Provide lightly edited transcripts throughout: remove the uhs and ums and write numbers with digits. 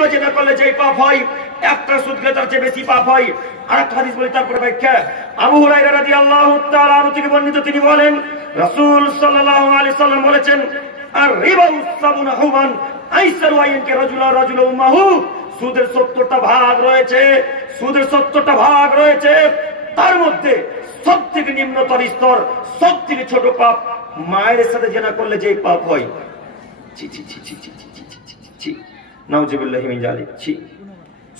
বার জেনা করলে যে পাপ হয়, একটা সুদ খেলে তার চেয়ে বেশি পাপ হয়। আরেকটা হাদিস বলি তারপরে ব্যাখ্যা। আবু হুরায়রা রাদিয়াল্লাহু তাআলা আনহু থেকে বর্ণিত, তিনি বলেন রাসূল সাল্লাল্লাহু আলাইহি সাল্লাম বলেছেন, আর রিবা সাবুনা হুমান আইসারু আইনকে রাজুলা রাজুলা উম্মাহু, সুদের 70টা ভাগ রয়েছে, সুদের 70টা ভাগ রয়েছে। তার মধ্যে সবথেকে নিম্নতর স্তর, সবথেকে ছোট পাপ মায়ের সাথে জেনা করলে যে পাপ হয়। ছি ছি ছি ছি ছি ছি ছি ছি, নাউজুবিল্লাহি মিন যালিক। ছি,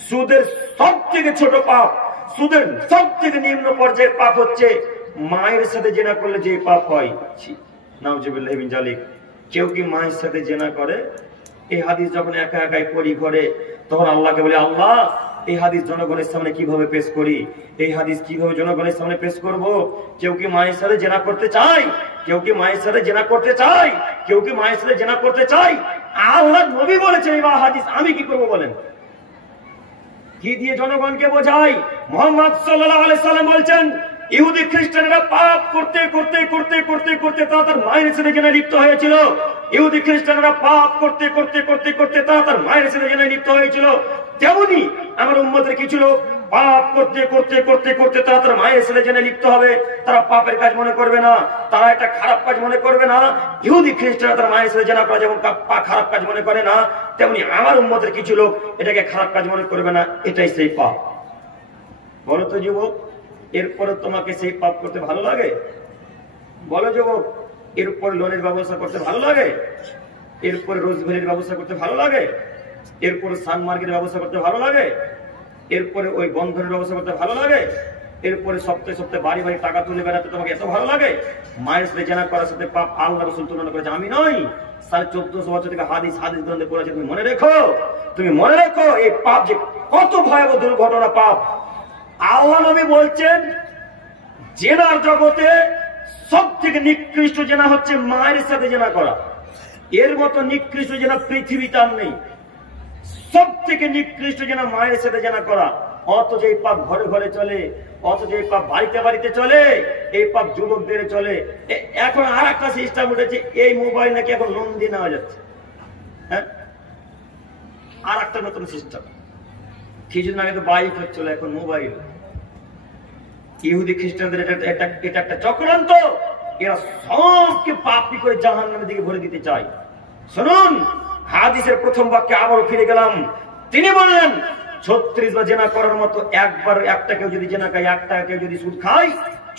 সুদের সবথেকে ছোট পাপ, সুদের সবথেকে নিম্ন পর্যায়ের পাপ হচ্ছে মায়ের সাথে জেনা করলে যে পাপ হয়। ছি, নাউজুবিল্লাহি মিন যালিক। কেউ কি মায়ের সাথে জেনা করে? এই হাদিস যখন একা একাই পড়ি করে, তখন আল্লাহকে বলে, আল্লাহ এই হাদিস জনগণের সামনে কিভাবে পেশ করি, এই হাদিস কিভাবে জনগণের সামনে পেশ করব? কেউ কি মায়ের সাথে জেনা করতে চায়? কেউ কি মায়ের সাথে জেনা করতে চায়? কেউ কি মায়ের সাথে জেনা করতে চায়? আল্লাহ নবী বলেছেন এই হাদিস, আমি কি করব বলেন? কি দিয়ে জনগণকে বোঝাই? মুহাম্মদ সাল্লাল্লাহু আলাইহি সাল্লাম বলছেন, ইহুদি খ্রিস্টানরা পাপ করতে করতে করতে করতে করতে তার মায়ের সাথে জেনায় লিপ্ত হয়েছিল। ইহুদি খ্রিস্টানরা পাপ করতে করতে করতে করতে তার মায়ের সাথে জেনায় লিপ্ত হয়েছিল। তেমনি আমার উম্মতের কিছু লোক পাপ করতে করতে করতে করতে তার মায়ের সাথে জেনায় লিপ্ত হবে। তারা পাপের কাজ মনে করবে না, তারা এটা খারাপ কাজ মনে করবে না। ইহুদি খ্রিস্টানরা তার মায়ের সাথে জেনা করা যেমন খারাপ কাজ মনে করে না, তেমনি আমার উম্মতের কিছু লোক এটাকে খারাপ কাজ মনে করবে না। এটাই সেই পাপ। বলো তো যুবক, এরপরে তোমাকে সেই পাপ করতে ভালো লাগে? বলো যুবক, এরপরে লোনের ব্যবস্থা করতে ভালো লাগে? এরপরে রোজভ্যালির ব্যবস্থা করতে ভালো লাগে? এরপরে সানমার্গের ব্যবস্থা করতে ভালো লাগে? এরপরে ওই বন্ধনের ব্যবস্থা করতে ভালো লাগে? এরপরে সপ্তাহে সপ্তাহে বাড়ি বাড়ি টাকা তুলে বেড়াতে তোমাকে এত ভালো লাগে? মায়ের সাথে জেনা করার সাথে পাপ আল্লাহ রাসূল তুলনা করেছে, আমি নই। 1450 বছর থেকে হাদিস গ্রন্থে পড়েছে। তুমি মনে রেখো, তুমি মনে রেখো এই পাপ যে কত ভয়াবহ দুর্ঘটনা পাপ। আল্লাহ নবী বলছেন, জেনার জগতে সব থেকে নিকৃষ্ট জেনা হচ্ছে মায়ের সাথে জেনা করা। এর মতো নিকৃষ্ট জেনা পৃথিবীতে আর নেই। সব থেকে নিকৃষ্ট জেনা মায়ের সাথে জেনা করা। অথচ এই পাপ ঘরে ঘরে চলে, অথচ এই পাপ বাড়িতে বাড়িতে চলে, এই পাপ যুবকদের চলে। এখন আর একটা সিস্টেম উঠেছে, এই মোবাইল নাকি এখন লোন দিয়ে নেওয়া যাচ্ছে। হ্যাঁ, আর একটা নতুন সিস্টেম। কিছুদিন আগে তো বাইক হচ্ছিল, এখন মোবাইল। ইহুদি খ্রিস্টানদের এটা একটা চক্রান্ত। এরা সবকে পাপি করে জাহান্নামের দিকে ভরে দিতে চায়। শুনুন হাদিসের প্রথম বাক্যে আবারও ফিরে গেলাম। তিনি বললেন 36 বার জেনা করার মতো একবার একটা কেউ যদি জেনা খায়, একটা কেউ যদি সুদ খায়,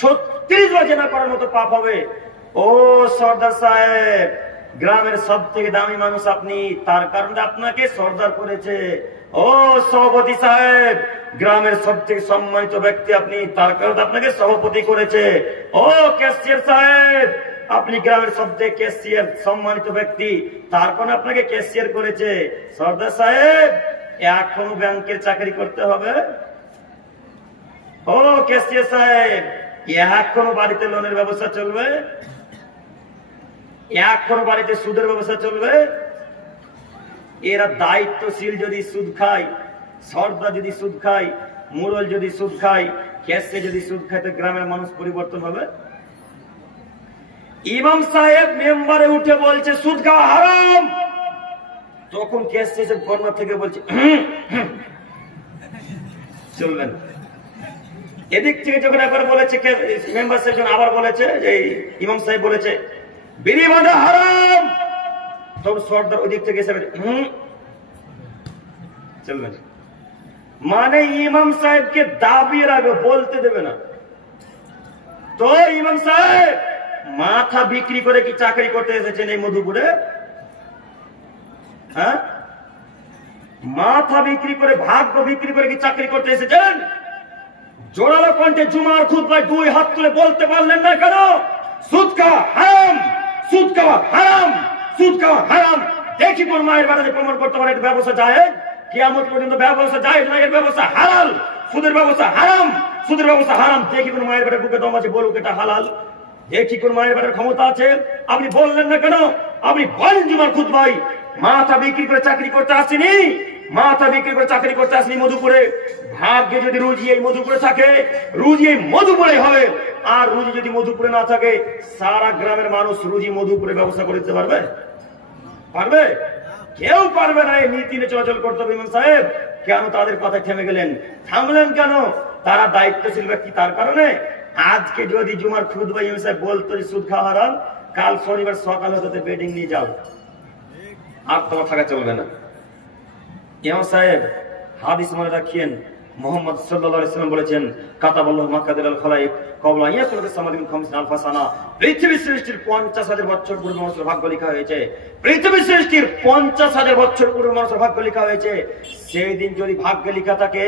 36 বার জেনা করার মতো পাপ হবে। ও সর্দার সাহেব, গ্রামের সব থেকে দামি মানুষ আপনি, তার কারণে আপনাকে সর্দার করেছে। ও সভাপতি সাহেব, গ্রামের সব থেকে সম্মানিত ব্যক্তি আপনি, তার কারণে আপনাকে সভাপতি করেছে। ও ক্যাশিয়ার সাহেব, আপনি গ্রামের সব থেকে ক্যাশিয়ার সম্মানিত ব্যক্তি, তার কারণে আপনাকে ক্যাশিয়ার করেছে। সর্দার সাহেব, এখনো ব্যাংকের চাকরি করতে হবে? ও ক্যাশিয়ার সাহেব, এখনো বাড়িতে লোনের ব্যবস্থা চলবে? এখনো বাড়িতে সুদের ব্যবস্থা চলবে? এরা দায়িত্বশীল যদি সুদ খায়, সর্দার যদি সুদ খায়, মুরল যদি সুদ খায়, ক্যাশে যদি সুদ খায়, তো গ্রামের মানুষ পরিবর্তন হবে? ইমাম সাহেব মেম্বারে উঠে বলছে সুদ খাওয়া হারাম, তখন ক্যাশে এসে কর্নার থেকে বলছে চলবেন। এদিক থেকে যখন একবার বলেছে মেম্বার সাহেব, আবার বলেছে যে ইমাম সাহেব বলেছে বিড়ি বাঁধা হারাম, তখন সর্দার ওই দিক থেকে এসে চলবেন। মানে ইমাম সাহেবকে দাবিয়ে রাখবে, বলতে দেবে না। তো ইমাম সাহেব মাথা বিক্রি করে কি চাকরি করতে এসেছেন এই মধুপুরে? হ্যাঁ, মাথা বিক্রি করে, ভাগ্য বিক্রি করে কি চাকরি করতে এসেছেন? জোরালো কণ্ঠে জুমার খুতবায় 2 হাত তুলে বলতে পারলেন না কেন? সুদ খাওয়া হারাম, সুদ খাওয়া হারাম, সুদ খাওয়া হারাম। দেখি কোন মায়ের বাড়িতে প্রমাণ করতে পারে এটা ব্যবসা যায়? কিয়ামত পর্যন্ত ব্যবসা যায় না, এর ব্যবসা হালাল। সুদের ব্যবসা হারাম, সুদের ব্যবসা হারাম। দেখি কোন মায়ের বাড়ির বুকে দম আছে বলুক এটা হালাল। দেখি কোন মায়ের বাড়ির ক্ষমতা আছে। আপনি বললেন না কেন? আপনি বলেন জুমার খুতবায় মাথা বিক্রি করে চাকরি করতে আসেনি, মাথা বিক্রি করে চাকরি করতে আসেনি মধুপুরে। ভাগ্যে যদি রুজি এই মধুপুরে থাকে, রুজি এই মধুপুরে হবে। আর রুজি যদি মধুপুরে না থাকে, সারা গ্রামের মানুষ রুজি মধুপুরে ব্যবস্থা করে দিতে পারবে? পারবে? কেউ পারবে না এই নীতি নিয়ে চলাচল করতে হবে। ইমাম সাহেব কেন তাদের কথায় থেমে গেলেন? থামলেন কেন? তারা দায়িত্বশীল ব্যক্তি, তার কারণে আজকে যদি জুমার খুতবা ইমাম সাহেব বলতো সুদ খাওয়া হারাম, কাল শনিবার সকালে হতে বেডিং নিয়ে যাও, আর তোমার থাকা চলবে না। ইমাম সাহেব হাদিস মনে রাখিয়েন, মুহাম্মদ সাল্লাল্লাহু আলাইহি ওয়াসাল্লাম বলেছেন, কাতাবাল্লাহু মাকাদিরাল খালাইক ক্বাবলা আন ইয়াখলুকা সামাদিন 50 আলফা সানা। পৃথিবী সৃষ্টির 50,000 বছর পূর্বে মানুষের ভাগ্য লেখা হয়েছে। পৃথিবী সৃষ্টির 50,000 বছর পূর্বে মানুষের ভাগ্য লেখা হয়েছে। সেই দিন যদি ভাগ্যে লেখা থাকে,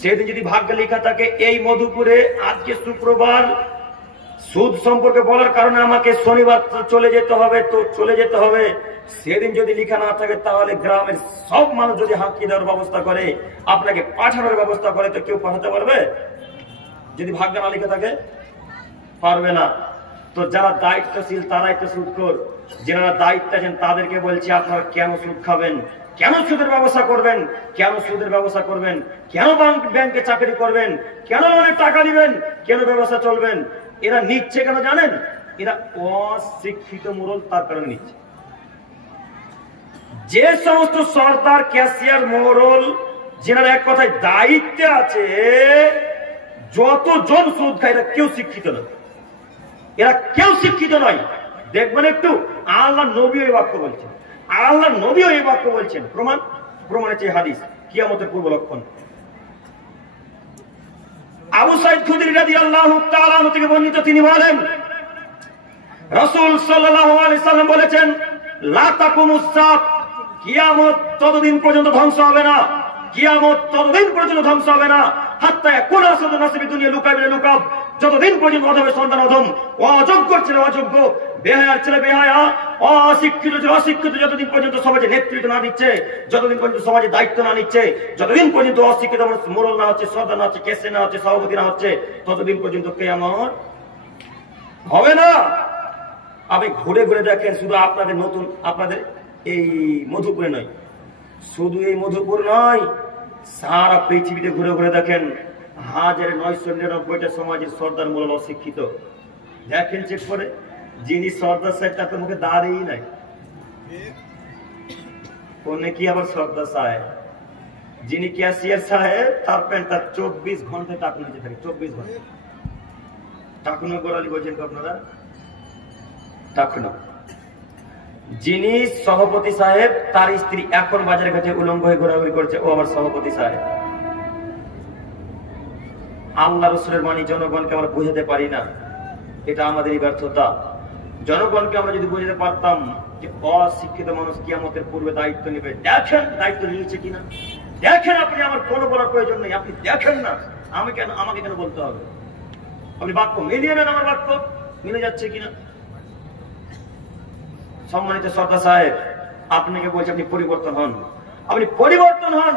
সেদিন যদি ভাগ্যে লেখা থাকে এই মধুপুরে আজকে শুক্রবার সুদ সম্পর্কে বলার কারণে আমাকে শনিবার চলে যেতে হবে, তো চলে যেতে হবে। সেদিন যদি লেখা না থাকে তাহলে গ্রামের সব মানুষ যদি হাঁকিয়ে দেওয়ার ব্যবস্থা করে, আপনাকে পাঠানোর ব্যবস্থা করে, তো কেউ পাঠাতে পারবে? যদি ভাগ্য না লেখা থাকে পারবে না। তো যারা দায়িত্বশীল তারাই তো সুদখোর। যারা দায়িত্ব আছেন তাদেরকে বলছি, আপনারা কেন সুদ খাবেন? কেন সুদের ব্যবসা করবেন? কেন সুদের ব্যবসা করবেন? কেন ব্যাংকে চাকরি করবেন? কেন লোনের টাকা দিবেন? কেন ব্যবসা চলবেন? এরা নিচ্ছে কেন জানেন? এরা অশিক্ষিত মোড়ল, তার কারণে নিচ্ছে। যে সমস্ত সরদার, ক্যাশিয়ার, মোড়ল যেনারা এক কথায় দায়িত্বে আছে, যতজন সুদ খায় এরা কেউ শিক্ষিত নয়। এরা কেউ শিক্ষিত নয়। দেখবেন একটু, আল্লাহ নবী এই বাক্য বলছেন, আল্লাহ নবী এই বাক্য বলছেন। প্রমাণ আছে হাদিস, কিয়ামতের পূর্ব লক্ষণ। আবু সাঈদ খুদরি রাদিয়াল্লাহু তাআলা আনহু থেকে বর্ণিত, তিনি বলেন, রাসূল সাল্লাল্লাহু আলাইহি সাল্লাম বলেছেন, লা তাকুমুস সাআত, কিয়ামত ততদিন পর্যন্ত ধ্বংস হবে না, কিয়ামত ততদিন পর্যন্ত ধ্বংস হবে না, হাত্তা ইয়াকুনা আসাদু নাসি দুনিয়া লুকাবিনা লুকাব, যতদিন পর্যন্ত অধমের সন্তান অধম, অযোগ্যর ছেলে অযোগ্য, বেহায়ার ছেলে বেহায়া, অশিক্ষিত ছেলে অশিক্ষিত, যতদিন পর্যন্ত সমাজে নেতৃত্ব না দিচ্ছে, যতদিন পর্যন্ত সমাজে দায়িত্ব না নিচ্ছে, যতদিন পর্যন্ত অশিক্ষিত মোড়ল না হচ্ছে, সর্দার না হচ্ছে, কেসে না হচ্ছে, সভাপতি না হচ্ছে, ততদিন পর্যন্ত কিয়ামত হবে না। আপনি ঘুরে ঘুরে দেখেন, শুধু আপনাদের নতুন আপনাদের এই মধুপুরে নয়, শুধু এই মধুপুর নয়, সারা পৃথিবীতে ঘুরে ঘুরে দেখেন, 1999টা সমাজের সর্দার মোড়ল অশিক্ষিত। দেখেন চেক করে, যিনি সর্দার সাহেব তার তো মুখে দাঁড়িয়েই নাই, কোনে কি আবার সর্দার সাহেব। যিনি ক্যাশিয়ার সাহেব, তার প্যান্ট তার 24 ঘন্টায় টাকুন নিচে থাকে, 24 ঘন্টা টাকুনো গোড়ালি বলছেন তো আপনারা, টাকুনো। যিনি সভাপতি সাহেব, তার স্ত্রী এখন বাজারের কাছে উলঙ্গ হয়ে ঘোরাঘুরি করছে, ও আবার সভাপতি সাহেব। আল্লাহ রাসূলের বাণী জনগণকে আমরা বুঝাতে পারি না, এটা আমাদেরই ব্যর্থতা। জনগণকে আমরা যদি বুঝাতে পারতাম যে অশিক্ষিত মানুষ কিয়ামতের পূর্বে দায়িত্ব নেবে, দেখেন দায়িত্ব নিয়েছে কিনা, দেখেন। আপনি আমার কোনো বলার প্রয়োজন নেই, আপনি দেখেন না, আমাকে কেন বলতে হবে? আপনি বাক্য মিলিয়ে নেন, আমার বাক্য মিলে যাচ্ছে কিনা। সম্মানিত সর্দার সাহেব, আপনাকে বলছি, আপনি পরিবর্তন হন, আপনি পরিবর্তন হন।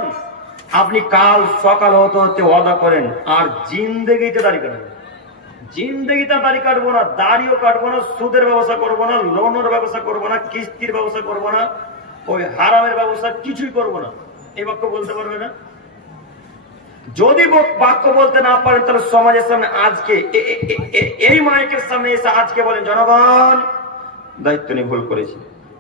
আপনি কাল সকাল হতে হতে ওয়াদা করেন, আর জিন্দেগিতে দাড়ি কাটবেন, জিন্দেগিতে দাড়ি কাটবো না, দাড়িও কাটবো না, সুদের ব্যবসা করবো না, লোনের ব্যবসা করবো না, কিস্তির ব্যবসা করবো না, ওই হারামের ব্যবসা কিছুই করবো না। এই বাক্য বলতে পারবে না? যদি বাক্য বলতে না পারেন, তাহলে সমাজের সামনে আজকে এই মাইকের সামনে এসে আজকে বলেন, জনগণ দায়িত্ব নিয়ে ভুল করেছি,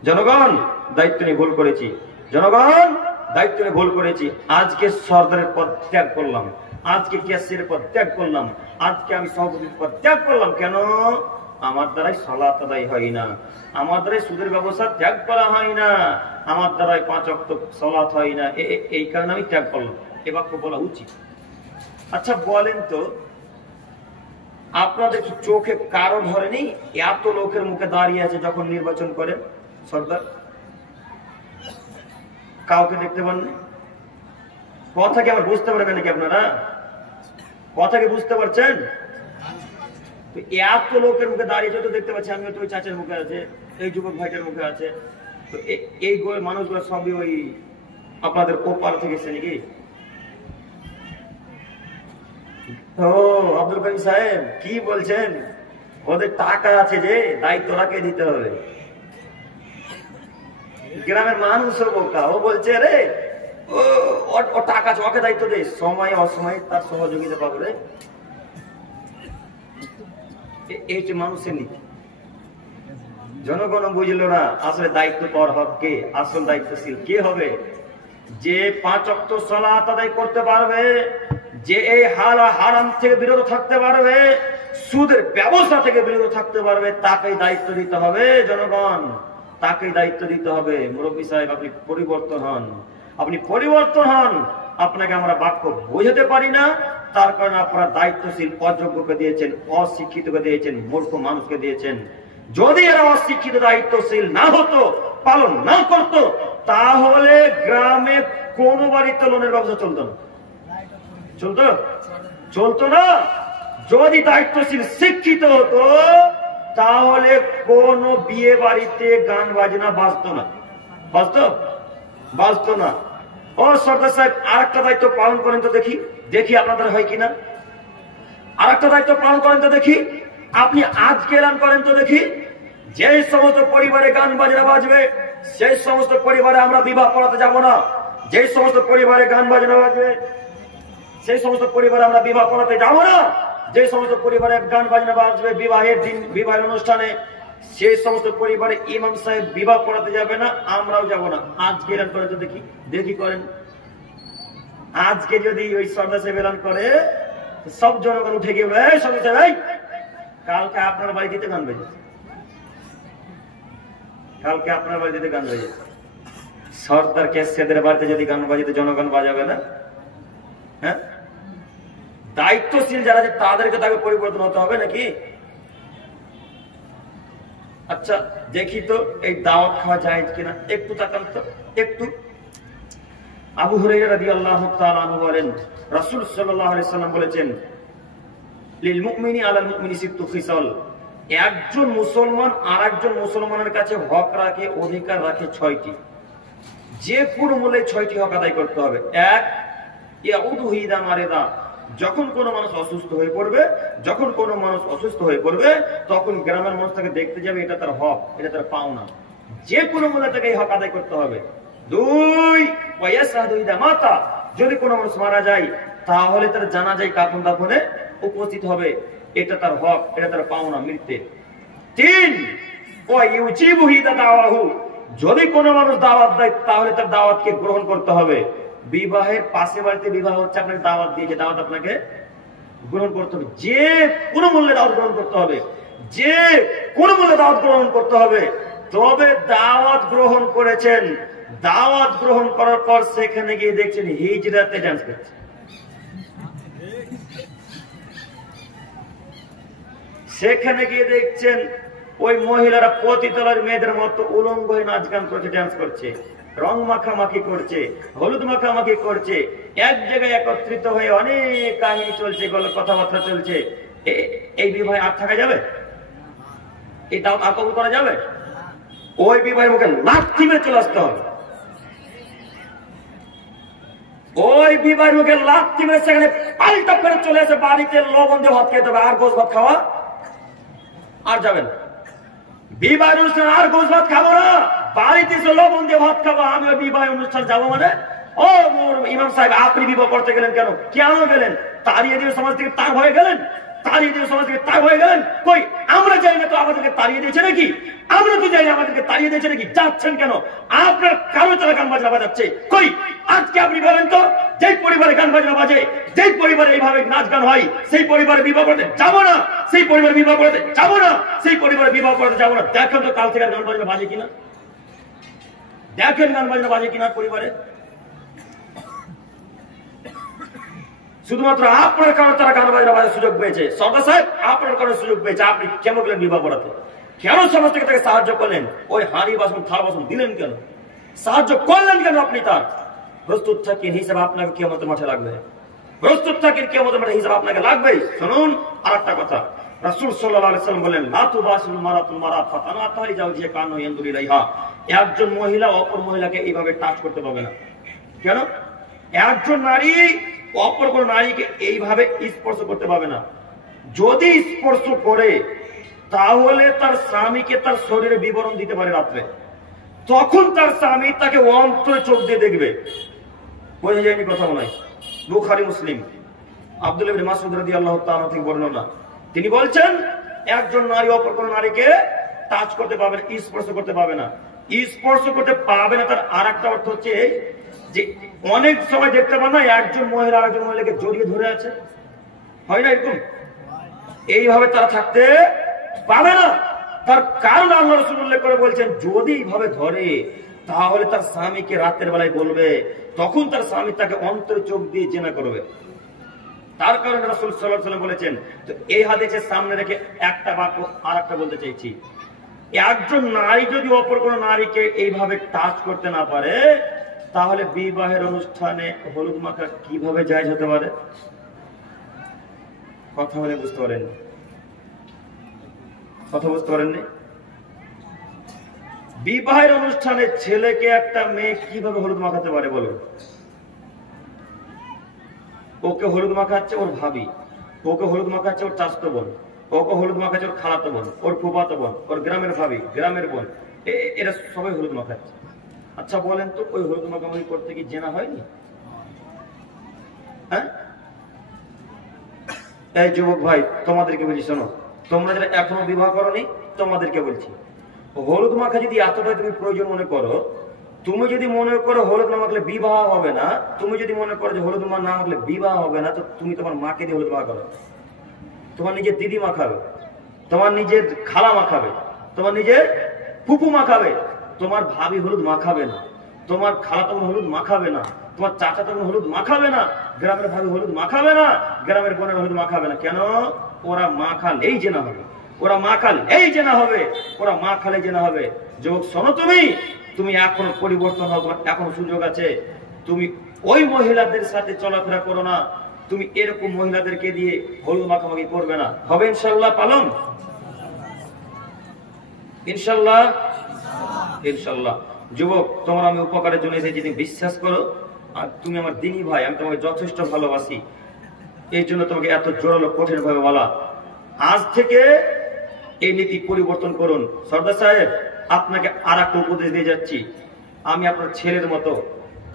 জনগণ দায়িত্ব নিয়ে ভুল করেছি, জনগণ দায়িত্ব নিয়ে ভুল করেছি। আজকে সরদারের পদ ত্যাগ করলাম, আজকে ক্যাশিয়ারের পদ ত্যাগ করলাম, আজকে আমি সভাপতির পদ ত্যাগ করলাম। কেন? আমার দ্বারাই সালাত আদায় হয় না, আমার দ্বারাই সুদের ব্যবসা ত্যাগ করা হয় না, আমার দ্বারাই 5 ওয়াক্ত সালাত হয় না, এই কারণে আমি ত্যাগ করলাম। এ বাক্য বলা উচিত। আচ্ছা বলেন তো, আপনাদের কি চোখে কারো ধরেনি এত লোকের মুখে দাঁড়িয়ে আছে যখন নির্বাচন করেন সরদার? কাউকে দেখতে পাননি? কথা কি আবার বুঝতে পারবেন নাকি আপনারা? কথা কি বুঝতে পারছেন? এত লোকের মুখে দাঁড়িয়ে যত দেখতে পাচ্ছি, আমি তো ওই চাচার মুখে আছে, এই যুবক ভাইটার মুখে আছে, তো এই মানুষগুলো সবই ওই আপনাদের ওপার থেকে এসে নাকি? ও আব্দুল করিম সাহেব কি বলছেন? ওদের টাকা আছে যে দায়িত্ব রাখে দিতে হবে। গ্রামের মানুষও বোকা, ও বলছে রে ও টাকা আছে, ওকে দায়িত্ব দে, সময় অসময়ে তার সহযোগিতা পাবে রে। এই যে মানুষের নীতি। জনগণ বুঝলো না আসলে দায়িত্ব পর হক কে, আসল দায়িত্বশীল কে হবে? যে 5 ওয়াক্ত সালাত আদায় করতে পারবে, যে এই হারাম থেকে বিরত থাকতে পারবে, সুদের ব্যবসা থেকে বিরত থাকতে পারবে, তাকেই দায়িত্ব দিতে হবে। জনগণ তাকেই দায়িত্ব দিতে হবে। মুরব্বী সাহেব আপনি পরিবর্তন হন, আপনি পরিবর্তন হন। আপনাকে আমরা বাক্য বোঝাতে পারি না, তার কারণে আপনারা দায়িত্বশীল অযোগ্যকে দিয়েছেন, অশিক্ষিতকে দিয়েছেন, মূর্খ মানুষকে দিয়েছেন। যদি এরা অশিক্ষিত দায়িত্বশীল না হতো, পালন না করত, তাহলে গ্রামে কোন বাড়িতে লোনের ব্যবসা চলতো না। চলতো? চলতো না। যদি দায়িত্বশীল শিক্ষিত হতো, তাহলে কোন বিয়ে বাড়িতে গান বাজনা বাজতো না। বাজতো না। ও সর্দার সাহেব, আরেকটা দায়িত্ব পালন করেন তো দেখি, দেখি আপনাদের হয় কিনা। আরেকটা দায়িত্ব পালন করেন তো দেখি, আপনি আজকে এলান করেন তো দেখি, যে সমস্ত পরিবারে গান বাজনা বাজবে সেই সমস্ত পরিবারে আমরা বিবাহ করাতে যাব না। যে সমস্ত পরিবারে গান বাজনা বাজবে সেই সমস্ত পরিবারে আমরা বিবাহ করাতে যাব না। যে সমস্ত পরিবারে গান বাজনা বাজবে বিবাহের দিন, বিবাহের অনুষ্ঠানে, সেই সমস্ত পরিবারে ইমাম সাহেব বিবাহ করাতে যাবে না, আমরাও যাব না। আজকে এলান করেন তো দেখি, দেখি করেন। আজকে যদি ওই সর্দার সাহেব এলান করে, সব জনগণ উঠে গিয়ে বলে, সর্দার সাহেব কালকে আপনার বাড়িতে গান বেজেছে, কালকে আপনার বাড়িতে গান বাজেছে। সর্দার কেসেদের বাড়িতে যদি গান বাজিতে জনগণ বাজাবে না? হ্যাঁ, দায়িত্বশীল যারা তাদেরকে তাকে পরিবর্তন হতে হবে নাকি? আচ্ছা দেখি তো এই দাওয়াত খাওয়া যায় কিনা, একটু তাকান তো একটু। আবু হুরায়রা রাদিয়াল্লাহু তাআলা আনহু বলেন, রাসূল সাল্লাল্লাহু আলাইহি সাল্লাম বলেছেন, লিল মুমিনি আলাল মুমিনি সিত্তু খিসাল, একজন মুসলমান আরেকজন মুসলমানের কাছে হক রাখে, অধিকার রাখে 6টি। যে কোনো মূল্যে 6টি হক আদায় করতে হবে। 1, ইয়াউদু হিদা মারিদা, যখন কোনো মানুষ অসুস্থ হয়ে পড়বে, যখন কোনো মানুষ অসুস্থ হয়ে পড়বে, তখন গ্রামের মানুষ তাকে দেখতে যাবে, এটা তার হক, এটা তার পাওনা। যে কোনো মূল্যে তাকে এই হক আদায় করতে হবে। 2, ওয়ায়াসাদু ইদা মাতা, যদি কোনো মানুষ মারা যায় তাহলে তার জানাজায় কাফন দাফনে উপস্থিত হবে, এটা তার হক, এটা তার পাওনা মৃত্যু। 3, ওয়াইউজিবু হিদা দাওয়াহু, যদি কোনো মানুষ দাওয়াত দেয় তাহলে তার দাওয়াতকে গ্রহণ করতে হবে। বিবাহের পাশে বাড়িতে বিবাহ হচ্ছে, আপনাকে দাওয়াত দিয়েছে, দাওয়াত আপনাকে গ্রহণ করতে হবে। যে কোনো মূল্যে দাওয়াত গ্রহণ করতে হবে, যে কোনো মূল্যে দাওয়াত গ্রহণ করতে হবে। তবে দাওয়াত গ্রহণ করেছেন, দাওয়াত গ্রহণ করার পর সেখানে গিয়ে দেখছেন হিজরাতে ডান্স করছে, সেখানে গিয়ে দেখছেন ওই মহিলারা পতিতলার মেয়েদের মতো উলঙ্গ হয়ে নাচ গান করছে, ডান্স করছে, রং মাখামাখি করছে, হলুদ মাখামাখি করছে, এক জায়গায় একত্রিত হয়ে অনেক কাহিনী চলছে, কথাবার্তা চলছে। এই বিবাহে আর থাকা যাবে? এটাও আর কবুল করা যাবে? ওই বিবাহের মুখে লাথি মেরে চলে আসতে হবে। ওই বিবাহের মুখে লাথি মেরে সেখানে পাল্টা করে চলে আসে, বাড়িতে লবণ দিয়ে ভাত খেতে হবে, আর গোস ভাত খাওয়া আর যাবেন। বিবাহ অনুষ্ঠান আর গোস ভাত খাবো না, বাড়িতে এসে লবণ দিয়ে ভাত খাবো। আমি ওই বিবাহ অনুষ্ঠান যাবো মানে? ও ইমাম সাহেব, আপনি বিবাহ করতে গেলেন কেন? কেন গেলেন? তাড়িয়ে দিয়ে সমাজ থেকে তার হয়ে গেলেন, তাড়িয়ে দিয়ে সমাজ থেকে তার হয়ে গেলেন। কই আমরা যাই না তো আমাদেরকে তাড়িয়ে দিয়েছে নাকি? আমরা তো যাই না, আমাদেরকে তাড়িয়ে দিয়েছে নাকি? যাচ্ছেন কেন? আপনার কারো তারা গান বাজনা বাজাচ্ছে। কই আজকে আপনি বলেন তো, যেই পরিবারে গান বাজনা বাজে, যেই পরিবারে এইভাবে নাচ গান হয়, সেই পরিবারে বিবাহ করতে যাবো না, সেই পরিবারে বিবাহ করতে যাবো না, সেই পরিবারে বিবাহ করতে যাবো না। দেখেন তো কাল থেকে গান বাজনা বাজে কিনা, দেখেন গান বাজনা বাজে কিনা পরিবারে। শুধুমাত্র আপনার কারণে তারা গান বাজনা বাজার সুযোগ পেয়েছে। সর্দার সাহেব আপনার কারণে সুযোগ পেয়েছে, আপনি কেন গেলেন বিবাহ করাতে? কেন সমাজ থেকে তাকে সাহায্য করলেন? ওই হাঁড়ি বাসন থাল বাসন দিলেন কেন? সাহায্য করলেন কেন আপনি? তার প্রস্তুত থাকেন, হিসাব আপনাকে কিয়ামতের মাঠে লাগবে। প্রস্তুত থাকেন, কিয়ামতের মাঠে হিসাব আপনাকে লাগবে। শুনুন আর একটা কথা, রাসূল সাল্লাল্লাহু আলাইহি ওয়াসাল্লাম বলেন, লা তুবাসিল মারাতুল মারাত ফাতানাতাহি যাওজিয়া কানু ইয়ানদুরু ইলাইহা, একজন মহিলা অপর মহিলাকে এইভাবে টাচ করতে পারবে না। কেন? একজন নারী অপর কোন নারীকে এইভাবে স্পর্শ করতে পারবে না। যদি স্পর্শ করে তাহলে তার স্বামীকে তার শরীরে বিবরণ দিতে পারে রাত্রে, তখন তার স্বামী তাকে অন্তরে চোখ দিয়ে দেখবে। বোঝা যায়নি কথা মনে হয়? বুখারী মুসলিম, আব্দুল্লাহ ইবনে মাসউদ রাদিয়াল্লাহু তাআলা থেকে বর্ণনা। তিনি বলছেন, একজন নারী অপর কোন নারীকে টাচ করতে পাবে না, স্পর্শ করতে পাবে না। স্পর্শ করতে পাবে না তার আর একটা অর্থ হচ্ছে যে অনেক সময় দেখতে পান না একজন মহিলা আরেকজন মহিলাকে জড়িয়ে ধরে আছে, হয় না এরকম? এইভাবে তারা থাকতে পাবে না। তার কারণ আল্লাহ রাসূল উল্লেখ করে বলছেন যদি এইভাবে ধরে তাহলে তার স্বামীকে রাতের বেলায় বলবে, তখন তার স্বামী তাকে অন্তরে চোখ দিয়ে জেনা করবে। তার কারণে রাসূল সাল্লাল্লাহু আলাইহি ওয়াসাল্লাম বলেছেন। তো এই হাদিসের সামনে রেখে একটা বাক্য আর একটা বলতে চাইছি, একজন নারী যদি অপর কোন নারীকে এইভাবে টাচ করতে না পারে তাহলে বিবাহের অনুষ্ঠানে হলুদ মাখা কিভাবে জায়েজ হতে পারে? কথা বলে বুঝতে পারেননি? কথা বুঝতে পারেননি? বিবাহের অনুষ্ঠানে ছেলেকে একটা মেয়ে কিভাবে হলুদ মাখাতে পারে বলুন? ওকে হলুদ মাখাচ্ছে ওর ভাবি, ওকে হলুদ মাখাচ্ছে ওর চাচতো বোন, ওকে হলুদ মাখাচ্ছে ওর খালাতো বোন, ওর ফুফাতো বোন, ওর গ্রামের ভাবি, গ্রামের বোন, এরা সবাই হলুদ মাখাচ্ছে। আচ্ছা বলেন তো ওই হলুদ মাখামাখি করতে কি জেনা হয়নি? হ্যাঁ, এই যুবক ভাই তোমাদেরকে বলছি, শোনো, তোমরা যারা এখনো বিবাহ করোনি তোমাদেরকে বলছি, হলুদ মাখা যদি এতটাই তুমি প্রয়োজন মনে করো, তুমি যদি মনে করো হলুদ না মাখলে বিবাহ হবে না, তুমি যদি মনে করো যে হলুদ না মাখলে বিবাহ হবে না, তো তুমি তোমার মাকে দিয়ে হলুদ মাখা করো। তোমার নিজের দিদি মাখাবে, তোমার নিজের খালা মাখাবে, তোমার নিজের ফুপু মাখাবে, তোমার ভাবি হলুদ মাখাবে না, তোমার খালা তোমার হলুদ মাখাবে না, তোমার চাচা তোমার হলুদ মাখাবে না, গ্রামের ভাবি হলুদ মাখাবে না, গ্রামের বোনের হলুদ মাখাবে না। কেন? ওরা মাখালেই জেনা হবে, ওরা মাখালেই জেনা হবে, ওরা মাখালেই জেনা হবে। যুবক শোনো, তুমি এখনো পরিবর্তন হও, তোমার এখনো সুযোগ আছে। তুমি ওই মহিলাদের সাথে চলাফেরা করো না, তুমি এরকম মহিলাদেরকে দিয়ে হলুদ মাখামাখি করবে না। হবে ইনশাআল্লাহ পালন? ইনশাআল্লাহ, ইনশাআল্লাহ। যুবক তোমার আমি উপকারের জন্য এসেছি, তুমি বিশ্বাস করো। আর তুমি আমার দিনী ভাই, আমি তোমাকে যথেষ্ট ভালোবাসি, এই জন্য তোমাকে এত জোরালো কঠিন ভাবে বলা। আজ থেকে এই নীতি পরিবর্তন করুন। সর্দার সাহেব, আপনাকে আর একটা উপদেশ দিয়ে যাচ্ছি, আমি আপনার ছেলের মতো,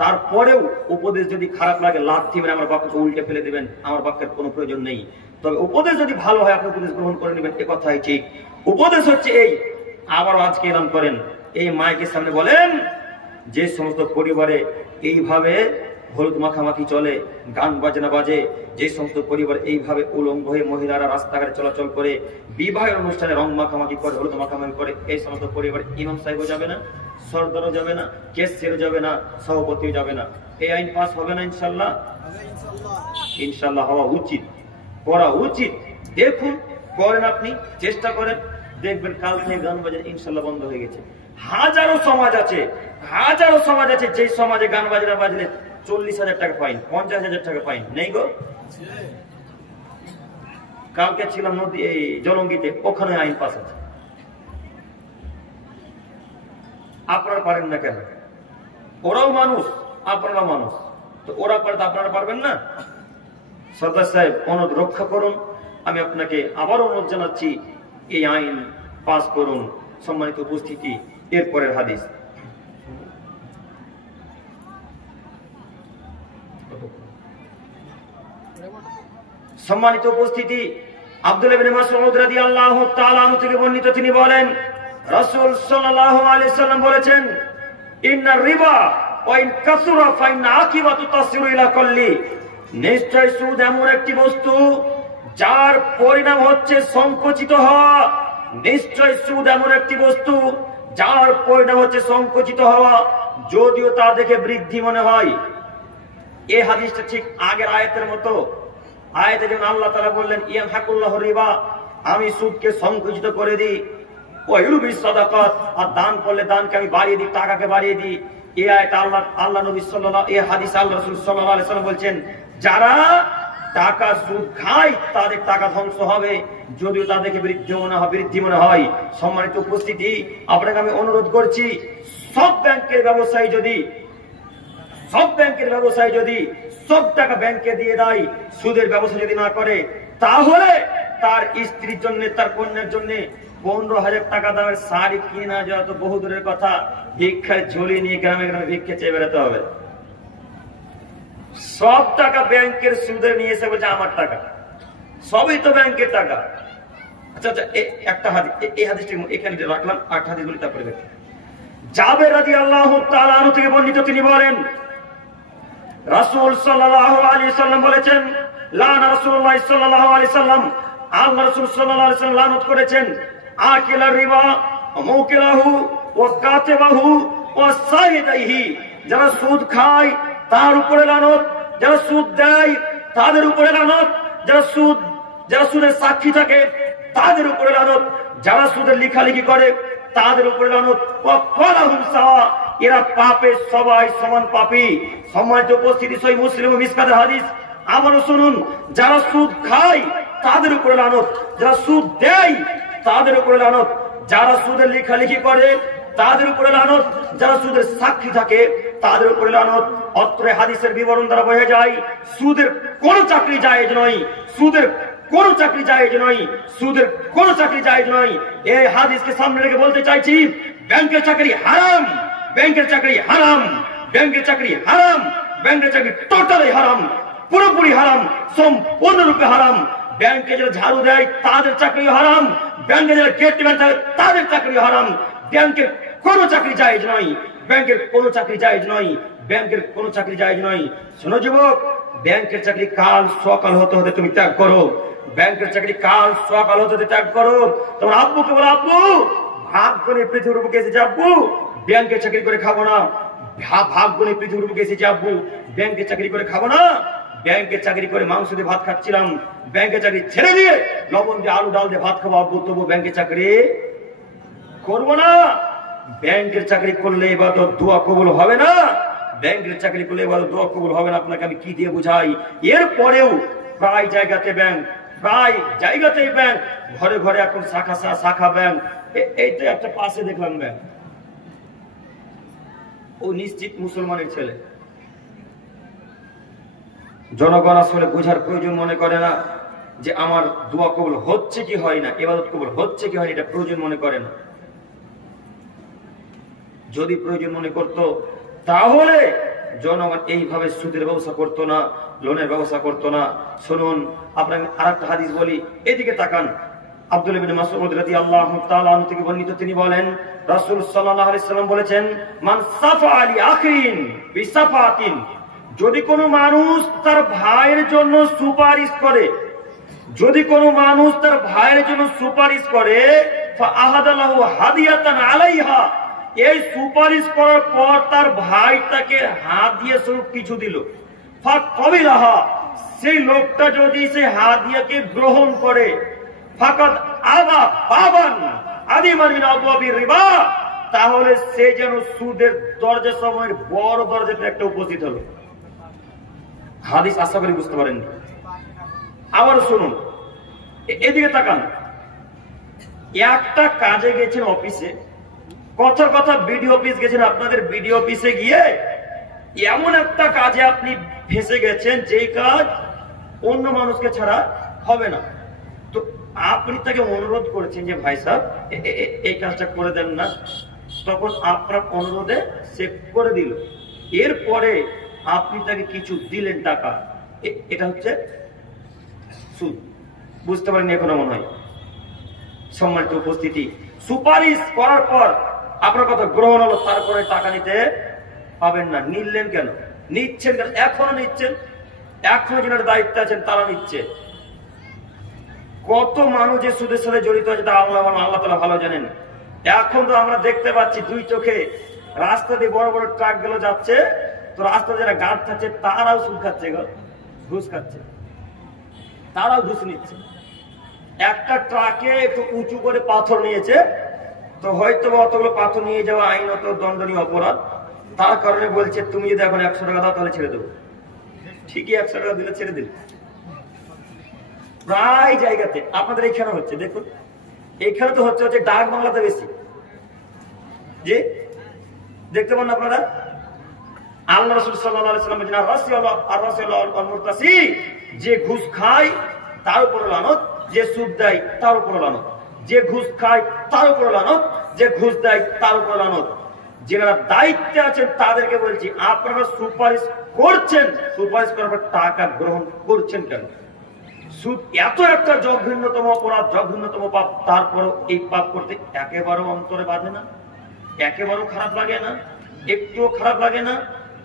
তারপরেও উপদেশ যদি খারাপ লাগে লাথি মেরে আমার বাক্যকে উল্টে ফেলে দেবেন, আমার বাক্যের কোনো প্রয়োজন নেই। তবে উপদেশ যদি ভালো হয় আপনি উপদেশ গ্রহণ করে নেবেন, এ কথাই ঠিক। উপদেশ হচ্ছে এই, আবারও আজকে এলান করেন, এই মাইকের সামনে বলেন, যে সমস্ত পরিবারে এইভাবে হলুদ মাখামাখি চলে, গান বাজনা বাজে, যে সমস্ত পরিবার এইভাবে উলঙ্গ হয়ে মহিলারা রাস্তাঘাটে চলাচল করে, বিবাহের অনুষ্ঠানে রং মাখামাখি করে, হলুদ মাখামাখি করে, এই সমস্ত পরিবার ইমাম সাহেবও যাবে না, সর্দারও যাবে না, কেসিয়ারও যাবে না, সভাপতিও যাবে না। এই আইন পাস হবে না ইনশাল্লাহ? ইনশাল্লাহ হওয়া উচিত, করা উচিত। দেখুন, করেন, আপনি চেষ্টা করেন, দেখবেন কাল থেকে গান বাজনা ইনশাল্লাহ বন্ধ হয়ে গেছে। হাজারো সমাজ আছে, হাজারো সমাজ আছে যে সমাজে গান বাজনা বাজলে 40,000 টাকা ফাইন, 50,000 টাকা ফাইন। নেই গো? কালকে ছিলাম নদী এই জলঙ্গিতে, ওখানে আইন পাস আছে। আপনারা পারেন না কেন? ওরাও মানুষ, আপনারা মানুষ, তো ওরা পারে, আপনারা পারবেন না? সর্দার সাহেব, অনুরোধ রক্ষা করুন। আমি আপনাকে আবার অনুরোধ জানাচ্ছি, এই আইন পাস করুন। সম্মানিত উপস্থিতি, এরপরের হাদিস। সম্মানিত উপস্থিতি, আব্দুল্লাহ ইবনে মাসউদ রাদিয়াল্লাহু তাআলা আনহু থেকে বর্ণিত, তিনি বলেন রাসূল সাল্লাল্লাহু আলাইহি সাল্লাম বলেছেন, ইন্নার রিবা ওয়া ইন কাসুরা ফাইন্না আকিবাতু তাসিরু ইলা কুল্লি। নিশ্চয় সুদ এমন একটি বস্তু যার পরিণাম হচ্ছে সংকুচিত হওয়া। নিশ্চয় সুদ এমন একটি বস্তু যার পরিণাম হচ্ছে সংকুচিত হওয়া, যদিও তা দেখে বৃদ্ধি মনে হয়। এই হাদিসটা ঠিক আগের আয়াতের মতো। আয়াতে যেমন আল্লাহ তাআলা বললেন, ইয়ামহাকুল্লাহু রিবা, আমি সুদকে সংকুচিত করে দিই, ওয়া ইউরবিস সাদাকাত, আর দান করলে দানকে আমি বাড়িয়ে দিই, টাকাকে বাড়িয়ে দিই। এই আয়াতে আল্লাহ নবী সাল্লাল্লাহু, এই হাদিসে আল্লাহ রাসূল সাল্লাল্লাহু আলাইহি ওয়াসাল্লাম বলছেন, যারা টাকা সুদ খায় তাদের টাকা ধ্বংস হবে, যদিও তাদেরকে বৃদ্ধি মনে হয়। সম্মানিত উপস্থিতি, আপনাকে আমি অনুরোধ করছি, সব ব্যাংকের ব্যবসায়ী যদি সব টাকা ব্যাংকে দিয়ে দেয়, সুদের ব্যবসা যদি না করে, তাহলে তার স্ত্রীর জন্য, তার কন্যার জন্য 15,000 টাকা দামের শাড়ি কিনে না যাওয়া তো বহু দূরের কথা, ভিক্ষায় ঝুলিয়ে নিয়ে গ্রামে গ্রামে ভিক্ষা চেয়ে বেড়াতে হবে। সব টাকা ব্যাংকের সুদে নিয়ে এসে বলছে আমার টাকা, সবই তো ব্যাংকের টাকা। আচ্ছা আচ্ছা, একটা হাদিস, এই হাদিসটা এখানে রাখলাম, আট হাদিস বলি তারপরে দেখি। জাবের রাদিয়াল্লাহু তাআলা আনহু থেকে বর্ণিত, তিনি বলেন রাসূল সাল্লাল্লাহু আলাইহি সাল্লাম বলেছেন, লানা রাসূলুল্লাহ সাল্লাল্লাহু আলাইহি সাল্লাম, আল্লাহ রাসূল সাল্লাল্লাহু আলাইহি সাল্লাম লানত করেছেন আকিলার রিবা মুকিলাহু ওয়া কাতিবাহু ওয়া সাইদাইহি, যারা সুদ খায় তার উপরে লানত, যারা সুদ দেয় তাদের উপরে লানত, যারা সুদের সাক্ষী থাকে তাদের উপরে লানত, যারা সুদের লেখালেখি করে তাদের উপরে লানত। ওয়া ফালাহুম সাওয়া, এরা পাপে সবাই সমান পাপী। সম্মানিত উপস্থিতি, সহিহ মুসলিম ও মিসকাতের হাদিস। আমারও শুনুন, যারা সুদ খায় তাদের উপরে লানত, যারা সুদ দেয় তাদের উপরে লানত, যারা সুদের লেখালেখি করে তাদের উপরে লানত, যারা সুদের সাক্ষী থাকে তাদের উপরে লানত। অত্র হাদিসের বিবরণ দ্বারা বোঝা যায় সুদের কোন চাকরি জায়েজ নয়, সুদের কোন চাকরি জায়েজ নয়, সুদের কোন চাকরি জায়েজ নয়। এই হাদিসকে সামনে রেখে বলতে চাইছি, ব্যাংকের চাকরি হারাম, ব্যাংকের চাকরি হারাম, ব্যাংকের চাকরি হারাম, ব্যাংকের চাকরি টোটালি হারাম, পুরোপুরি হারাম, সম্পূর্ণরূপে হারাম। ব্যাংকে যারা ঝাড়ু দেয় তাদের চাকরি হারাম, ব্যাংকে যারা গেটম্যান থাকে তাদের চাকরি হারাম। ব্যাংকের কোন চাকরি জায়েজ নয়, ব্যাংকের কোন চাকরি জায়েজ নয়, ব্যাংকের কোন চাকরি জায়েজ নয়। শোনো যুবক, ব্যাংকের চাকরি কাল সকাল হতে হতে তুমি ত্যাগ করো, ব্যাংকের চাকরি কাল সকাল হতে হতে ত্যাগ করো। তোমার আব্বুকে বলো, আব্বু ভাগ্য নিয়ে পৃথিবীর বুকে এসেছে, আব্বু ব্যাংকের চাকরি করে খাবো না, ভাগ্য নিয়ে পৃথিবীর বুকে এসেছে, আব্বু ব্যাংকের চাকরি করে খাবো না, ব্যাংকের চাকরি করে মাংস দিয়ে ভাত খাচ্ছিলাম, ব্যাংকের চাকরি ছেড়ে দিয়ে লবণ দিয়ে আলু ডাল দিয়ে ভাত খাবো, আব্বু তবু ব্যাংকের চাকরি করবো না। ব্যাংকের চাকরি করলে এবার তো দোয়া কবুল হবে না, ব্যাংকের চাকরি করলে এবার দোয়া কবুল হবে না। আপনাকে আমি কি দিয়ে বুঝাই? এরপরেও প্রায় জায়গাতে ব্যাংক, প্রায় জায়গাতেই ব্যাংক, ঘরে ঘরে এখন শাখা ব্যাংক। এইটা একটা পাশে দেখলাম ব্যাংক, ও নিশ্চিত মুসলমানের ছেলে। জনগণ আসলে বোঝার প্রয়োজন মনে করে না যে আমার দোয়া কবুল হচ্ছে কি হয় না, ইবাদত কবুল হচ্ছে কি হয় না, এটা প্রয়োজন মনে করে না। যদি প্রয়োজন মনে করত তাহলে জনগণ এইভাবে সুদের ব্যবস্থা করতো না, লোনের ব্যবস্থা করতো না। শুনুন, আপনাকে আরেকটা হাদিস বলি, এদিকে তাকান। আব্দুল্লাহ ইবনে মাসউদ রাদিয়াল্লাহু তাআলা আনহু থেকে বর্ণিত, তিনি বলেন রাসূল সাল্লাল্লাহু আলাইহি সাল্লাম বলেছেন, মান সাফা আলি আখিন বিসাফাতিন, যদি কোনো মানুষ তার ভাইয়ের জন্য সুপারিশ করে, যদি কোনো মানুষ তার ভাইয়ের জন্য সুপারিশ করে, ফাআহাদালাহু হাদিয়াতান আলাইহা, এই সুপারিশ করার পর তার ভাই তাকে হাদিয়া স্বরূপ কিছু দিল, ফাকবিলাহা, সেই লোকটা যদি সেই হাদিয়াকে গ্রহণ করে, ফাকাদ আবা বাবান আদিমান মিন আবওয়াবির রিবা, তাহলে সে যেন সুদের দরজা সময়ের বড় দরজাতে একটা উপস্থিত হলো। হাদিস আশা করি বুঝতে পারেননি। আবার শুনুন, এদিকে তাকান। একটা কাজে গেছেন অফিসে, কথা বিডিও অফিস গেছেন, আপনাদের বিডিও অফিসে গিয়ে এমন একটা কাজে আপনি ফেঁসে গেছেন যেই কাজ অন্য মানুষকে ছাড়া হবে না। তো আপনি তাকে অনুরোধ করেছেন যে ভাই সাহেব এই কাজটা করে দেন না, তখন আপনার অনুরোধে সে করে দিল, এরপরে আপনি তাকে কিছু দিলেন টাকা, এটা হচ্ছে সুদ। বুঝতে পারেন এখনো মনে হয়? সম্মানিত উপস্থিতি, সুপারিশ করার পর আপনার কথা গ্রহণ হলো, তারপরে টাকা নিতে পাবেন না। নিলেন কেন? নিচ্ছেন কেন? এখনো নিচ্ছেন, এখনো যারা দায়িত্ব আছেন তারা নিচ্ছে। কত মানুষ যে সুদের সাথে জড়িত আছে তা আল্লাহ তাআলা ভালো জানেন। এখন তো আমরা দেখতে পাচ্ছি দুই চোখে, রাস্তা দিয়ে বড় বড় ট্রাক গুলো যাচ্ছে, তো রাস্তা যারা গার্ড থাকছে তারাও সুদ খাচ্ছে, ঘুষ খাচ্ছে, তারাও ঘুষ নিচ্ছে। একটা ট্রাকে একটু উঁচু করে পাথর নিয়েছে, তো হয়তো অতগুলো পাথর নিয়ে যাওয়া আইনত দণ্ডনীয় অপরাধ, তার কারণে বলছে তুমি যদি এখন 100 টাকা দাও তাহলে ছেড়ে দেবো। ঠিকই 100 টাকা দিলে ছেড়ে দিল। প্রায় জায়গাতে আপনাদের এখানে হচ্ছে, দেখুন এখানে তো হচ্ছে ডাক বাংলাতে বেশি, যে দেখতে পান আপনারা। আল্লাহ রাসূল সাল্লাল্লাহু আলাইহি ওয়াসাল্লাম বলেছেন আর মুরতাসি, যে ঘুষ খায় তার উপর লানত, যে সুদ দেয় তার উপর লানত, যে ঘুষ খায় তার উপর লানত, যে ঘুষ দেয় তার উপর লানত। যারা দায়িত্বে আছেন তাদেরকে বলছি, আপনারা সুপারিশ করছেন, সুপারিশ করার পর টাকা গ্রহণ করছেন কেন? সুদ এত একটা জঘন্যতম অপরাধ, জঘন্যতম পাপ, তারপরও এই পাপ করতে একেবারেও অন্তরে বাঁধে না, একেবারেও খারাপ লাগে না, একটুও খারাপ লাগে না?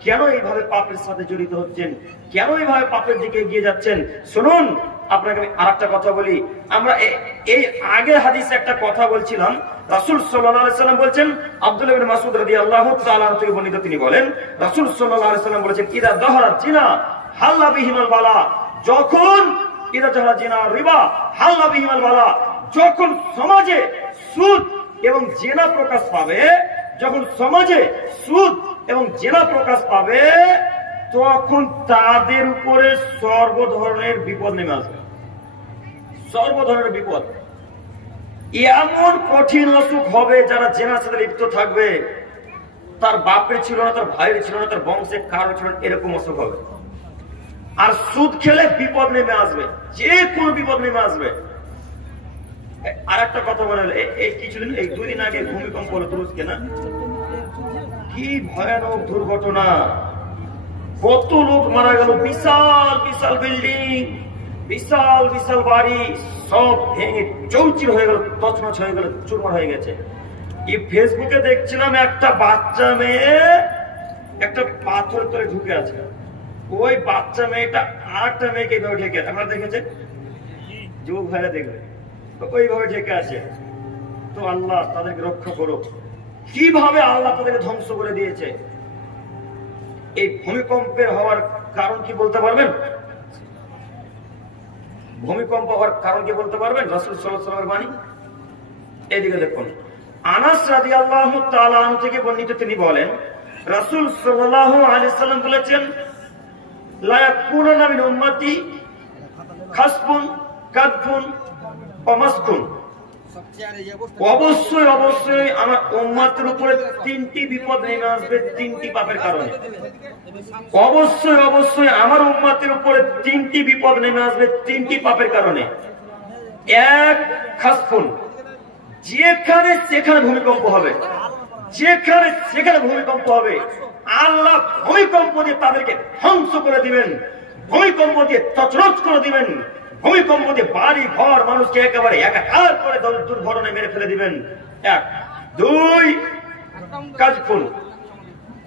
কেন এইভাবে পাপের সাথে জড়িত হচ্ছেন? কেন এইভাবে পাপের দিকে এগিয়ে যাচ্ছেন? শুনুন, আপনাকে আমি আরেকটা কথা বলি। আমরা এই আগের হাদিসে একটা কথা বলছিলাম। রাসূল সাল্লাল্লাহু আলাইহি সাল্লাম বলেন, আব্দুল্লাহ ইবনে মাসউদ রাদিয়াল্লাহু তাআলা আনহু থেকে বর্ণিত, তিনি বলেন রাসূল সাল্লাল্লাহু আলাইহি সাল্লাম বলেছেন, ইদা যাহারা জিনা হাল্লা বিহিমাল বালা, যখন ইদা যাহারা জিনা রিবা হাল্লা বিহিমাল বালা, যখন সমাজে সুদ এবং জিনা প্রকাশ পাবে, যখন সমাজে সুদ এবং জেনা প্রকাশ পাবে, তখন তাদের উপরে সর্ব ধরনের বিপদ নেমে আসবে। সর্ব ধরনের বিপদ, এমন কঠিন অসুখ হবে, যারা জেনার সাথে লিপ্ত থাকবে, তার বাপের ছিল না, তার ভাইয়ের ছিল না, তার বংশে কারো ছিল না, এরকম অসুখ হবে। আর সুদ খেলে বিপদ নেমে আসবে, যে কোনো বিপদ নেমে আসবে। আর একটা কথা বলে, এই কিছুদিন, এই 2 দিন আগে ভূমিকম্প হলো তুরস্কে, না? কি ভয়ানক দুর্ঘটনা, কত লোক মারা গেল, বিশাল বিশাল বিল্ডিং, বিশাল বিশাল বাড়ি সব ভেঙে চৌচির হয়ে গেল, তছনছ হয়ে গেল, চুরমার হয়ে গেছে। এই ফেসবুকে দেখছিলাম একটা বাচ্চা মেয়ে একটা পাথর তলে ঢুকে আছে, ওই বাচ্চা মেয়েটা আরেকটা মেয়েকে এইভাবে ঢেকে আছে। আপনারা দেখেছেন? যুবক ভাইরা দেখবে, ওইভাবে ঢেকে আছে। তো আল্লাহ তাদেরকে রক্ষা করো। কিভাবে আল্লাহ তাদেরকে ধ্বংস করে দিয়েছে। এই ভূমিকম্পের হওয়ার কারণ কি বলতে পারবেন? ভূমিকম্প হওয়ার কারণ কি বলতে পারবেন? রাসূল সাল্লাল্লাহু আলাইহি ওয়াসাল্লামের বাণী। এইদিকে দেখুন, আনাস রাদিয়াল্লাহু তাআলা আনহু থেকে বর্ণিত, তিনি বলেন রাসূল সাল্লাল্লাহু আলাইহি ওয়াসাল্লাম বলেছেন, লা ইয়াকুনা মিন উম্মতি খাসবুন কাদফুন ওয়া মাসকুন, অবশ্যই অবশ্যই আমার উম্মতের উপরে 3টি বিপদ নেমে আসবে, 3টি পাপের কারণে। অবশ্যই অবশ্যই আমার উম্মতের উপরে 3টি বিপদ নেমে আসবে, 3টি পাপের কারণে। এক, খাসফুন, যেখানে সেখানে ভূমিকম্প হবে, যেখানে সেখানে ভূমিকম্প হবে, আল্লাহ ভূমিকম্প দিয়ে তাদেরকে ধ্বংস করে দিবেন, ভূমিকম্প দিয়ে তছনছ করে দিবেন, ভূমিকম্প দিয়ে বাড়ি ঘর মানুষকে একেবারে একাকার করে দুর্ঘটনায় মেরে ফেলে দিবেন। এক। 2, কাজফুল,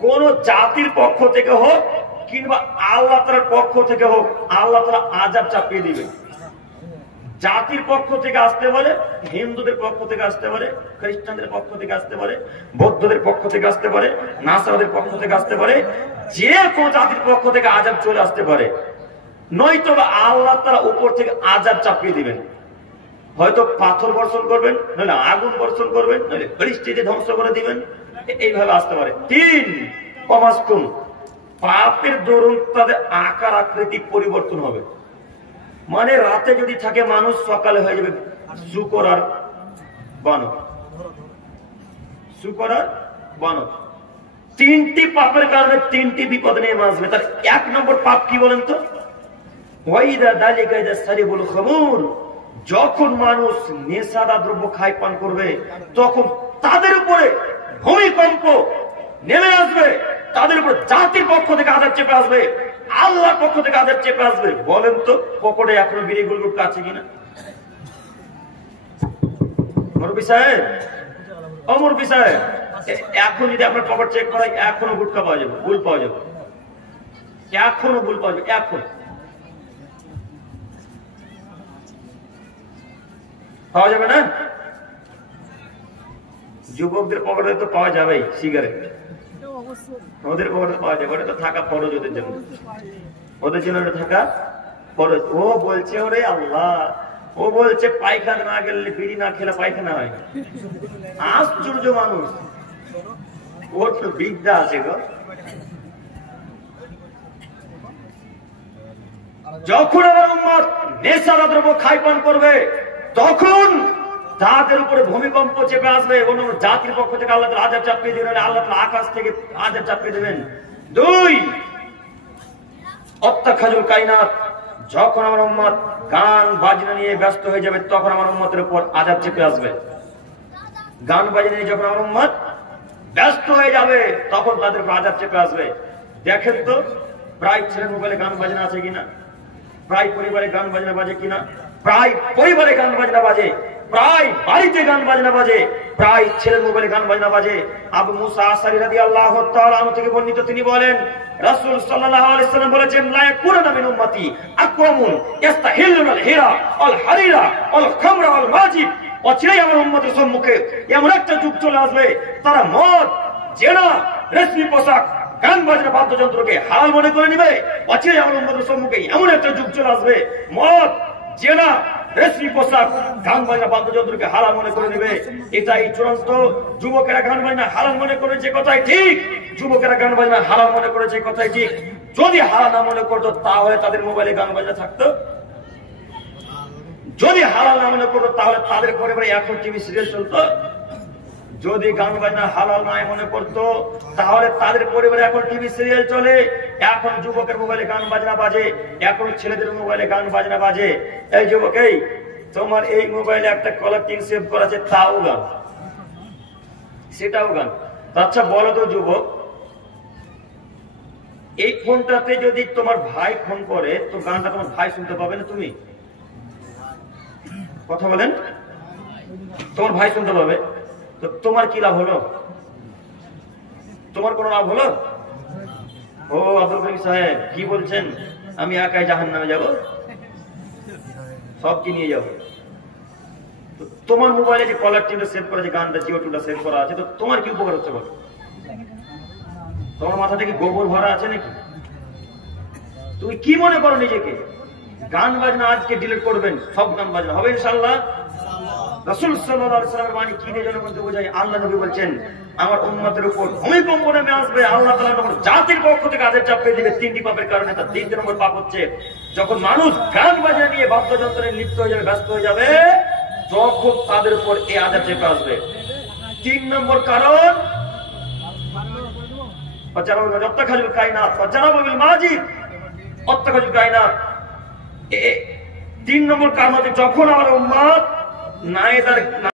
কোন জাতির পক্ষ থেকে হোক কিংবা আল্লাহ তাআলার পক্ষ থেকে হোক, আল্লাহ তাআলা আযাব চাপিয়ে দিবেন। জাতির পক্ষ থেকে আসতে পারে, হিন্দুদের পক্ষ থেকে আসতে পারে, খ্রিস্টানদের পক্ষ থেকে আসতে পারে, বৌদ্ধদের পক্ষ থেকে আসতে পারে, নাসারাদের পক্ষ থেকে আসতে পারে, যে কোন জাতির পক্ষ থেকে আযাব চলে আসতে পারে। নয়তো আল্লাহ তাআলা উপর থেকে আযাব চাপিয়ে দিবেন, হয়তো পাথর বর্ষণ করবেন, নইলে আগুন বর্ষণ করবেন, নইলে বৃষ্টিতে ধ্বংস করে দিবেন, এইভাবে আসতে পারে। 3, কমাসকুন, পাপের দরুন তাদের আকার আকৃতি পরিবর্তন হবে। মানে রাতে যদি থাকে মানুষ, সকালে হয়ে যাবে শুকর আর বানর, শুকর আর বানর। 3টি পাপের কারণে 3টি বিপদ নেমে আসবে। তার 1 নম্বর পাপ কি বলেন তো? ওয়াইদা দালিকা ইদা সারিবুল খামুর, যখন মানুষ নেশাদার দ্রব্য খায় পান করবে, তখন তাদের উপরে ভূমিকম্প নেমে আসবে, তাদের উপর জাতির পক্ষ থেকে আযাব চেপে আসবে, আল্লাহর পক্ষ থেকে আযাব চেপে আসবে। বলেন তো পকেটে এখনো বিড়ি গুলগুটকা আছে কিনা? মুরব্বি সাহেব, ও মুরব্বি সাহেব, এখন যদি আপনার পকেট চেক করাই, এখনো গুটকা পাওয়া যাবে, গুল পাওয়া যাবে, এখনো গুল পাওয়া যাবে, এখন পাওয়া যাবে না? যুবকদের পকেটে তো পাওয়া যাবেই সিগারেট, ওদের পকেটে পাওয়া যাবে, ওটা তো থাকা ফরজ ওদের জন্য, ওদের জন্য ওটা থাকা ফরজ। ও বলছে ওরে আল্লাহ, ও বলছে পায়খানা না গেলে, বিড়ি না খেলে পায়খানা হয় না। আশ্চর্য মানুষ, ওর তো বিদ্যা আছে গো। যখন আমার উম্মত নেশাদার দ্রব্য খায় পান করবে, তখন তাদের উপরে ভূমিকম্প চেপে আসবে, কোন জাতির পক্ষ থেকে আল্লাহ তাআলা আযাব চাপিয়ে দিবেন, আল্লাহ তাআলা আকাশ থেকে আযাব চাপিয়ে দেবেন। 2, অত্যাখাজুল কায়নাত, যখন আমার উম্মত গান বাজনা নিয়ে ব্যস্ত হয়ে যাবে, তখন আমার উম্মতের উপর আযাব চেপে আসবে। গান বাজনা নিয়ে যখন আমার উম্মত ব্যস্ত হয়ে যাবে, তখন তাদের উপর আযাব চেপে আসবে। দেখেন তো প্রায় ছেলের মোবাইলে গান বাজনা আছে কিনা? প্রায় পরিবারে গান বাজনা বাজে কিনা? প্রায় পরিবারে গান বাজনা বাজে, প্রায় বাড়িতে গান বাজনা বাজে, প্রায় ছেলের মোবাইলে গান বাজনা বাজে। আবু মুসা আশআরী রাদিয়াল্লাহু তাআলা আনহু থেকে বর্ণিত, তিনি বলেন রাসূল সাল্লাল্লাহু আলাইহি ওয়াসাল্লাম বলেছেন, লা ইয়াকুনা মিন উম্মতি আকওয়ামুন ইস্তাহিল্লুনাল হিরা ওয়াল হারিরা ওয়াল খামরা ওয়াল মাজিব। অচিরেই আমার উম্মতের সম্মুখে এমন একটা যুগ চলে আসবে, তারা মদ, জেনা, রেশমি পোশাক, গান বাজনা বাদ্যযন্ত্রকে হালাল মনে করে নিবে। অচিরেই আমার উম্মতের সম্মুখে এমন একটা যুগ চলে আসবে, মদ, জেনা, রেশমি পোশাক, গান বাজনা বাদ্যযন্ত্রকে হালাল মনে করে নেবে। এটাই চূড়ান্ত। যুবকেরা গান বাজনা হালাল মনে করে যে কথাই ঠিক, যুবকেরা গান বাজনা হালাল মনে করেছে কথাই ঠিক। যদি হালাল না মনে করতো তাহলে তাদের মোবাইলে গান বাজনা থাকতো? যদি হালাল না মনে করতো তাহলে তাদের পরিবারে এখন টিভি সিরিয়াল চলতো? যদি গান বাজনা হালাল না মনে করতো তাহলে তাদের পরিবারে এখন টিভি সিরিয়াল চলে। এখন যুবকের মোবাইলে গান বাজনা বাজে, এখন ছেলেদের মোবাইলে গান বাজনা বাজে। এই যুবক, এই তোমার এই মোবাইলে একটা কলার টিউন সেভ করা আছে, তাও গান, সেটাও গান। আচ্ছা বলো তো যুবক, এই ফোনটাতে যদি তোমার ভাই ফোন করে তো গানটা তোমার ভাই শুনতে পাবে না? তুমি কথা বলেন, তোমার ভাই শুনতে পাবে, তো তোমার কি লাভ হলো? তোমার কোনো লাভ হলো? ও আব্দুল করিম সাহেব কি বলছেন, আমি একাই জাহান্নামে যাব? সব কি নিয়ে যাবো? তোমার মোবাইলে যে কলার টিউনটা সেভ করা আছে, গানটা জিও টুনটা সেভ করা আছে, তো তোমার কি উপকার হচ্ছে বলো? তোমার মাথা থেকে গোবর ভরা আছে নাকি? তুমি কি মনে করো নিজেকে? গান বাজনা আজকে ডিলিট করবেন, সব গান বাজনা হবে ইনশাআল্লাহ। রাসূল সাল্লাল্লাহু আলাইহি ওয়াসাল্লামের বাণী কি দিয়ে জনগণকে বোঝায়? আল্লাহ নবী বলছেন, আমার উম্মতের উপর ভূমিকম্প নেমে আসবে, আল্লাহ তাআলা তখন জাতির পক্ষ থেকে আযাব চাপিয়ে দিবে তিনটি পাপের কারণে। তার তিনটি নম্বর পাপ হচ্ছে যখন মানুষ গান বাজনা নিয়ে বাদ্যযন্ত্রে লিপ্ত হয়ে যাবে, ব্যস্ত হয়ে যাবে, তখন তাদের উপর এই আযাব চেপে আসবে। 3 নম্বর কারণ অত্যাখাজুল কায়নাত ওয়াজারাবিল মাজিদ, অত্যাখাজুল কায়নাত। 3 নম্বর কারণ হচ্ছে যখন আমার উম্মত নায়েদার